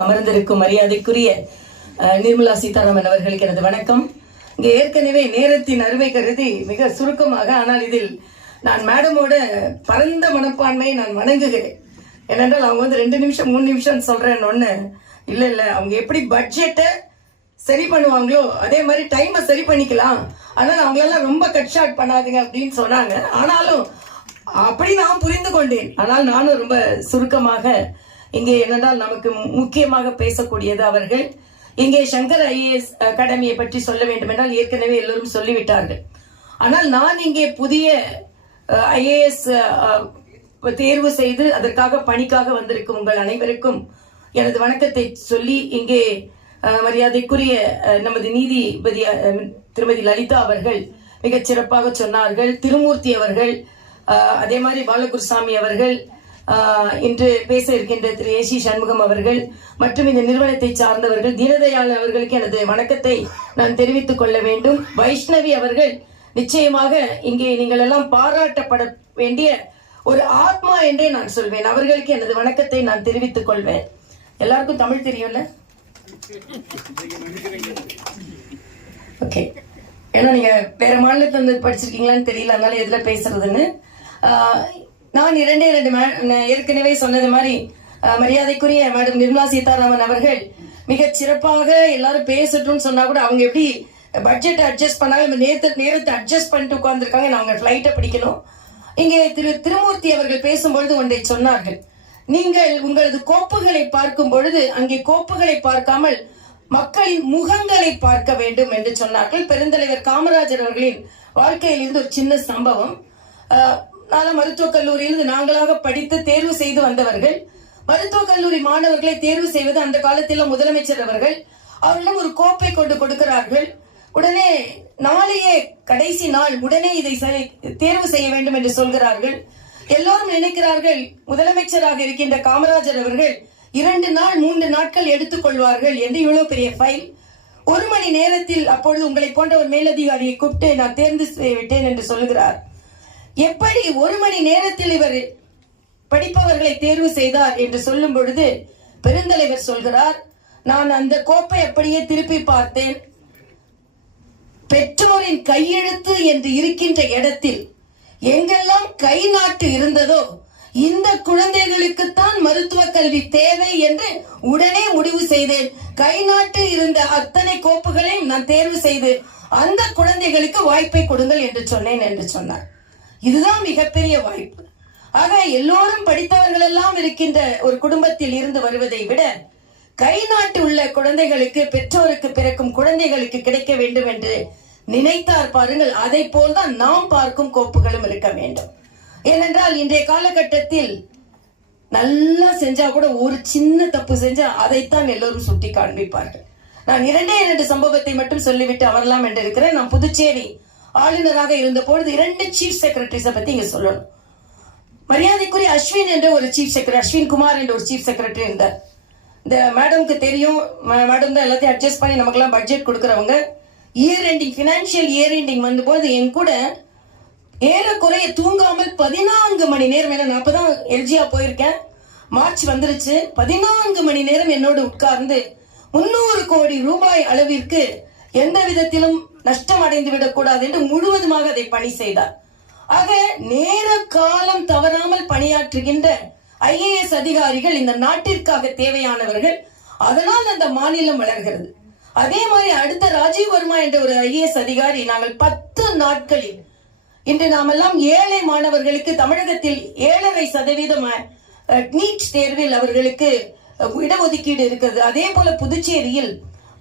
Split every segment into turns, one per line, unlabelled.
அமர்ந்திருக்கும் மரியாதைக்குரிய அஹ், நிர்மலா சீதாராமன் அவர்களுக்கு எனது வணக்கம். இங்க ஏற்கனவே நேரத்தின் அருமை கருதி மிக சுருக்கமாக ஆனால் இதில் நான் மேடமோட பரந்த மனப்பான்மையை நான் வணங்குகிறேன். ஏனென்றால் அவங்க வந்து ரெண்டு நிமிஷம் மூணு நிமிஷம் சொல்றேன்னு ஒன்று இல்ல இல்ல அவங்க எப்படி பட்ஜெட்டை சரி பண்ணுவாங்களோ அதே மாதிரி டைமை சரி பண்ணிக்கலாம். ஆனால் அவங்களெல்லாம் ரொம்ப கட் ஷார்ட் பண்ணாதீங்க அப்படின்னு சொன்னாங்க. ஆனாலும் அப்படி நான் புரிந்து கொண்டேன். ஆனால் நானும் ரொம்ப சுருக்கமாக இங்கே என்னென்றால் நமக்கு முக்கியமாக பேசக்கூடியது அவர்கள். இங்கே சங்கர் ஐஏஎஸ் அகாடமியை பற்றி சொல்ல வேண்டும் என்றால் ஏற்கனவே எல்லோரும் சொல்லிவிட்டார்கள். ஆனால் நான் இங்கே புதிய ஐஏஎஸ் தேர்வு செய்து அதற்காக பணிக்காக வந்திருக்கும் உங்கள் அனைவருக்கும் எனது வணக்கத்தை சொல்லி இங்கே மரியாதைக்குரிய நமது நீதிபதி திருமதி லலிதா அவர்கள் மிகச் சிறப்பாக சொன்னார்கள். திருமூர்த்தி அவர்கள் அதே மாதிரி பாலகுருசாமி அவர்கள் இன்று பேச இருக்கின்ற திரு ஏசி சண்முகம் அவர்கள் மற்றும் இந்த நிறுவனத்தை சார்ந்தவர்கள் தீனதயாள் அவர்களுக்கு எனது வணக்கத்தை நான் தெரிவித்துக் கொள்ள வேண்டும். வைஷ்ணவி அவர்கள் நிச்சயமாக இங்கே நீங்கள் எல்லாம் பாராட்டப்பட வேண்டிய ஒரு ஆத்மா என்றே நான் சொல்வேன். அவர்களுக்கு எனது வணக்கத்தை நான் தெரிவித்துக் கொள்வேன். எல்லாருக்கும் தமிழ் தெரியும்ல? ஓகே ஏன்னா நீங்க வேற மாநிலத்துல இருந்து படிச்சிருக்கீங்களான்னு தெரியல அதனால எதுல பேசுறதுன்னு. நான் இரண்டே இரண்டு மே- ஏற்கனவே சொன்னது மாதிரி மரியாதைக்குரிய மேடம் நிர்மலா சீதாராமன் அவர்கள் மிக சிறப்பாக எல்லாரும் பேசட்டும்னு சொன்னா கூட அவங்க எப்படி பட்ஜெட் அட்ஜஸ்ட் பண்ணாங்க நேரத்தை நேரத்தை அட்ஜஸ்ட் பண்ணிட்டு உட்காந்துருக்காங்க நாங்கள் ஃப்ளைட்டை பிடிக்கணும். இங்கே திரு திருமூர்த்தி அவர்கள் பேசும்பொழுது ஒன்றை சொன்னார்கள். நீங்கள் உங்களது கோப்புகளை பார்க்கும் பொழுது அங்கே கோப்புகளை பார்க்காமல் மக்களின் முகங்களை பார்க்க வேண்டும் என்று சொன்னார்கள். பெருந்தலைவர் காமராஜர் அவர்களின் வாழ்க்கையில் இருந்து ஒரு சின்ன சம்பவம். கால மருத்துவக் கல்லூரியில் நாங்களாக படித்து தேர்வு செய்து வந்தவர்கள் மருத்துவக் கல்லூரி மாணவர்களை தேர்வு செய்வது அந்த காலத்தில் முதலமைச்சர் அவர்கள் அவரிடம் ஒரு கோப்பை கொண்டு கொடுக்கிறார்கள். உடனே நாளையே கடைசி நாள் உடனே இதை சரி- தேர்வு செய்ய வேண்டும் என்று சொல்கிறார்கள். எல்லோரும் நினைக்கிறார்கள் முதலமைச்சராக இருக்கின்ற காமராஜர் அவர்கள் இரண்டு நாள் மூன்று நாட்கள் எடுத்துக்கொள்வார்கள் என்று இவ்வளவு பெரிய ஃபைல். ஒரு மணி நேரத்தில் அப்பொழுது உங்களை போன்ற ஒரு மேலதிகாரியை கூப்பிட்டு நான் தேர்ந்து செய்து விட்டேன் என்று சொல்கிறார். எப்படி ஒரு மணி நேரத்தில் இவர் படிப்பவர்களை தேர்வு செய்தார் என்று சொல்லும் பொழுது பெருந்தலைவர் சொல்கிறார் நான் அந்த கோப்பை அப்படியே திருப்பி பார்த்தேன். பெற்றோரின் கையெழுத்து என்று இருக்கின்ற இடத்தில் எங்கெல்லாம் கை நாட்டு இருந்ததோ இந்த குழந்தைகளுக்குத்தான் மருத்துவ கல்வி தேவை என்று உடனே முடிவு செய்தேன். கை நாட்டு இருந்த அத்தனை கோப்புகளையும் நான் தேர்வு செய்து அந்த குழந்தைகளுக்கு வாய்ப்பை கொடுங்கள் என்று சொன்னேன் என்று சொன்னார். இதுதான் மிகப்பெரிய வாய்ப்பு. ஆக எல்லோரும் படித்தவர்கள் எல்லாம் இருக்கின்ற ஒரு குடும்பத்தில் இருந்து வருவதை விட கை நாட்டு உள்ள குழந்தைகளுக்கு பெற்றோருக்கு பிறக்கும் குழந்தைகளுக்கு கிடைக்க வேண்டும் என்று நினைத்தார் பாருங்கள். அதை போல்தான் நாம் பார்க்கும் கோப்புகளும் இருக்க வேண்டும். ஏனென்றால் இன்றைய காலகட்டத்தில் நல்லா செஞ்சா கூட ஒரு சின்ன தப்பு செஞ்சா அதைத்தான் எல்லோரும் சுட்டி காண்பிப்பார்கள். நான் இரண்டே இரண்டு சம்பவத்தை மட்டும் சொல்லிவிட்டு அவரலாம் என்று இருக்கிறேன். நான் புதுச்சேரி ஆளுநராக இருந்த பொழுது இரண்டு சீஃப் செக்ரட்டரிஸை பற்றி இங்கே சொல்லணும். மரியாதைக்குரிய அஸ்வின் என்ற ஒரு சீஃப் செக்ரட்டரி அஸ்வின் குமார் என்ற ஒரு சீஃப் செக்ரட்டரி இருந்தார். இந்த மேடம்க்கு தெரியும் மேடம் தான் எல்லாத்தையும் அட்ஜஸ்ட் பண்ணி நமக்கெல்லாம் பட்ஜெட் கொடுக்குறவங்க. Year ending financial year ending வந்தபோது என் கூட ஏறக்குறைய தூங்காமல் பதினான்கு மணி நேரம் ஏன்னா நான் அப்பதான் எல்ஜியா போயிருக்கேன். மார்ச் வந்துருச்சு. பதினான்கு மணி நேரம் என்னோடு உட்கார்ந்து முன்னூறு கோடி ரூபாய் அளவிற்கு எந்த விதத்திலும் நஷ்டம் அடைந்து விடக்கூடாது என்று முழுவதுமாக அதை பணி செய்தார். ஆக நேர காலம் தவறாமல் பணியாற்றுகின்ற ஐஏஎஸ் அதிகாரிகள் இந்த நாட்டிற்காக தேவையானவர்கள் அதனால் அந்த மாநிலம் வளர்கிறது. அதே மாதிரி அடுத்த ராஜீவ் வர்மா என்ற ஒரு ஐஏஎஸ் அதிகாரி நாங்கள் பத்து நாட்களில் இன்று நாமெல்லாம் ஏழை மாணவர்களுக்கு தமிழகத்தில் ஏழரை சதவீதம் நீட் தேர்வில் அவர்களுக்கு இடஒதுக்கீடு இருக்கிறது. அதே போல புதுச்சேரியில்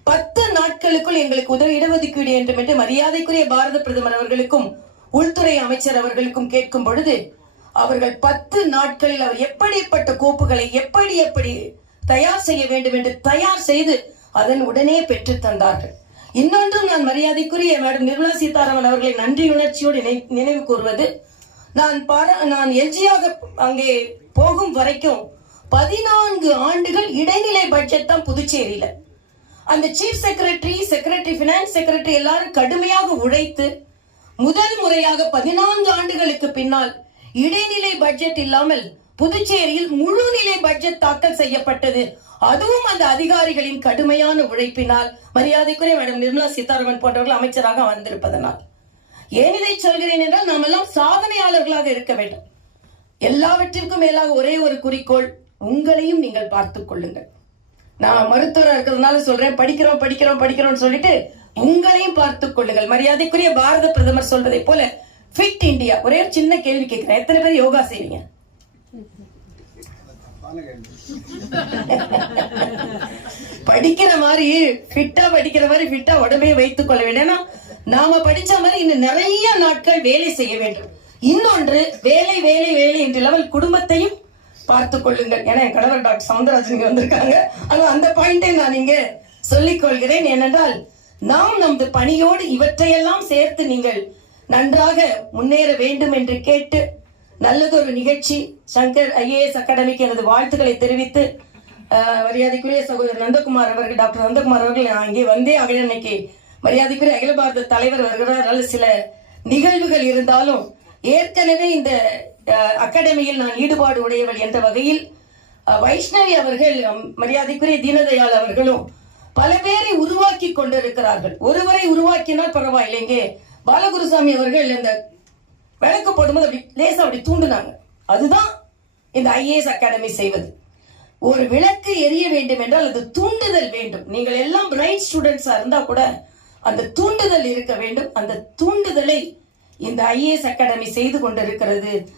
பத்து நாட்களுக்குள் எங்களுக்கு உதவி இடஒதுக்கீடு வேண்டும் என்று மரியாதைக்குரிய பாரத பிரதமர் அவர்களுக்கும் உள்துறை அமைச்சர் அவர்களுக்கும் கேட்கும் பொழுது அவர்கள் பத்து நாட்களில் அவர் எப்படிப்பட்ட கோப்புகளை எப்படி எப்படி தயார் செய்ய வேண்டும் என்று தயார் செய்து அதன் உடனே பெற்று தந்தார்கள். இன்னொன்றும் நான் மரியாதைக்குரிய மேடம் நிர்மலா சீதாராமன் அவர்களை நன்றியுணர்ச்சியோடு நினை- நினைவு கூறுவது நான் பாரா நான் எல்ஜியாக அங்கே போகும் வரைக்கும் பதினான்கு ஆண்டுகள் இடைநிலை பட்ஜெட் தான் புதுச்சேரியில. அந்த chief secretary secretary finance secretary எல்லாரும் கடுமையாக உழைத்து முதல் முறையாக பதினான்கு ஆண்டுகளுக்கு பின்னால் இடைநிலை பட்ஜெட் இல்லாமல் புதுச்சேரியில் முழுநிலை பட்ஜெட் தாக்கல் செய்யப்பட்டது. அதுவும் அந்த அதிகாரிகளின் கடுமையான உழைப்பினால் மரியாதைக்குரிய மேடம் நிர்மலா சீதாராமன் போன்றவர்கள் அமைச்சராக வந்திருப்பதனால். ஏன் இதை சொல்கிறேன் என்றால் நாம் எல்லாம் சாதனையாளர்களாக இருக்க வேண்டும். எல்லாவற்றிற்கும் மேலாக ஒரே ஒரு குறிக்கோள் உங்களையும் நீங்கள் பார்த்துக் கொள்ளுங்கள். நான் மருத்துவரா இருக்கிறதுனால சொல்றேன். படிக்கிறோம் படிக்கிறோம் படிக்கிறோம்னு சொல்லிட்டு உங்களையும் பார்த்துக் கொள்ளுங்கள். மரியாதைக்குரிய பாரத பிரதமர் சொல்வதை போல ஃபிட் இந்தியா ஒரே ஒரு சின்ன கேள்வி கேட்கிறேன். எத்தனை பேர் யோகா செய்றீங்க படிக்கிற மாதிரி ஃபிட்டா படிக்கிற மாதிரி ஃபிட்டா உடம்பே வைத்துக் கொள்ள வேண்டும். நாம படிச்ச மாதிரி இன்னும் நிறைய நாட்கள் வேலை செய்ய வேண்டும். இன்னொன்று வேலை வேலை வேலை என்ற லெவல் குடும்பத்தையும் பார்த்து கொள்ளுங்கள் ஏன்னா என் கணவர் டாக்டர் சவுந்தரராஜன் வந்திருக்காங்க. ஆனால் அந்த பாயிண்டை நான் இங்கே சொல்லிக்கொள்கிறேன். ஏனென்றால் நாம் நமது பணியோடு இவற்றையெல்லாம் சேர்த்து நீங்கள் நன்றாக முன்னேற வேண்டும் என்று கேட்டு நல்லதொரு நிகழ்ச்சி சங்கர் ஐஏஎஸ் அகாடமிக்கு எனது வாழ்த்துக்களை தெரிவித்து மரியாதைக்குரிய சகோதரர் நந்தகுமார் அவர்கள் டாக்டர் நந்தகுமார் அவர்கள் நான் இங்கே வந்தே ஆகணும் இன்னைக்கு மரியாதைக்குரிய அகில பாரத தலைவர் வருகிறார் சில நிகழ்வுகள் இருந்தாலும் ஏற்கனவே இந்த அகாடமியில் நான் ஈடுபாடு உடையவள் என்ற வகையில் வைஷ்ணவி அவர்கள் மரியாதைக்குரிய தீனதயாள் அவர்களும் பல பேரை உருவாக்கி கொண்டிருக்கிறார்கள். ஒருவரை உருவாக்கினால் பரவாயில்லைங்க பாலகுருசாமி அவர்கள் இந்த விளக்கு போடும்போது அப்படி லேசா அப்படி தூண்டுனாங்க. அதுதான் இந்த ஐஏஎஸ் அகாடமி செய்வது. ஒரு விளக்கு எரிய வேண்டும் என்றால் அது தூண்டுதல் வேண்டும். நீங்கள் எல்லாம் பிரைட் ஸ்டூடெண்ட்ஸா இருந்தா கூட அந்த தூண்டுதல் இருக்க வேண்டும். அந்த தூண்டுதலை இந்த ஐஏஎஸ் அகாடமி செய்து கொண்டிருக்கிறது.